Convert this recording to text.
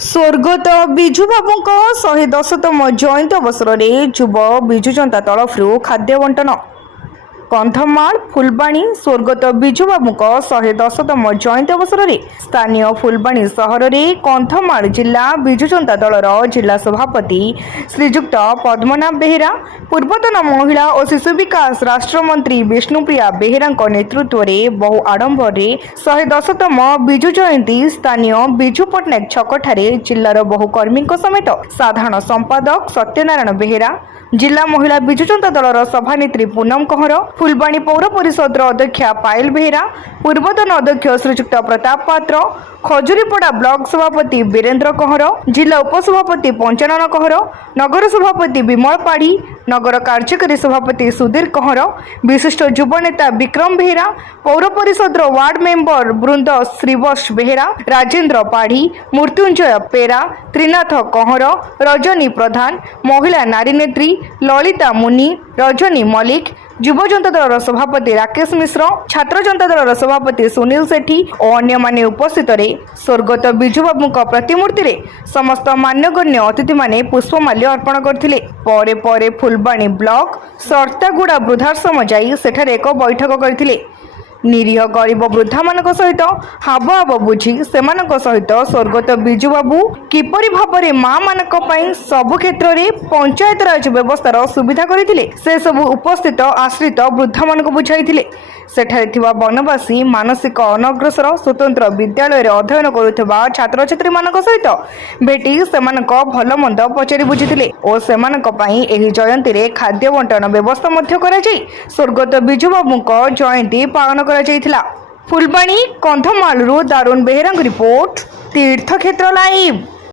स्वर्गत विजु बाबू 110तम जयंती अवसर में युव विजु जनता तरफ खाद्य बंटन कंधमाल फुलबाणी स्वर्गत विजु बाबू 110तम जयंती अवसर में स्थानीय फुलबाणी सहर में कंधमाल जिला विजु जनता दलर जिला सभापति श्रीजुक्त पद्मनाभ बेहेरा पूर्वतन महिला और शिशु विकास राष्ट्रमंत्री विष्णुप्रिया बेहेरा नेतृत्व में बहु आडंबर 110तम विजु जयंती स्थानीय विजु पट्टनायक छकठारे जिलार बहु कर्मी समेत साधारण संपादक सत्यनारायण बेहेरा जिला महिला विजु जनता दलर सभानेत्री पूनम कहर फुलबाणी पौर परिषद अध्यक्षा पायल बेहेरा पूर्वतन अध्यक्ष श्रीजुक्त प्रताप पात्र खजुरीपड़ा ब्लॉक सभापति वीरेन्द्र कहर जिला उपसभापति पंचानन कहर नगर सभापति विमल पाढ़ी नगर कार्यकारी सभापति सुधीर कहर विशिष्ट युव नेता विक्रम बेहेरा पौर परिषद वार्ड मेंबर वृंद श्रीवश बेहेरा राजेन्द्र पाढ़ी मृत्युंजय पेरा त्रिनाथ कहर रजनी प्रधान महिला नारी नेत्री ललिता मुनि रजनी मल्लिक युव जनता दलर सभापति राकेश मिश्र छात्र जनता दलर सभापति सुनील सेठी और अन्य माने उपस्थित रे स्वर्गत विजु बाबू प्रतिमूर्ति रे समस्त मान्यगण्य अतिथि माने पुष्पमाल्य अर्पण करथिले। परे परे फुलबाणी ब्लॉक सर्तागुड़ा वृद्धाश्रम जाई सेठारे एक बैठक करथिले। निरीह गरीब वृद्धा मान सहित हावभाव बुझी सेमानक सहित स्वर्गत विजु बाबू किपरि भाबरे मां मानक पई सब क्षेत्र रे पंचायत राज व्यवस्थार सुविधा करथिले से सब उपस्थित आश्रित वृद्धा मानक बुझाइथिले। सेठारे थिबा वनवासी मानसिक अनग्रसर स्वतंत्र विद्यालय रे अध्ययन करुथिबा छात्र छात्री मानक सहित भेटी सेमानक भल मंद पचारि बुझिथिले और सेमानक पई एही जयंती रे खाद्य बंटन व्यवस्था मध्य करा जाई स्वर्गत विजु बाबूक जयंती पालन करा जायथिला। फुलबाणी कंधमालरू दारुण बेहेरा रिपोर्ट तीर्थक्षेत्र लाइव।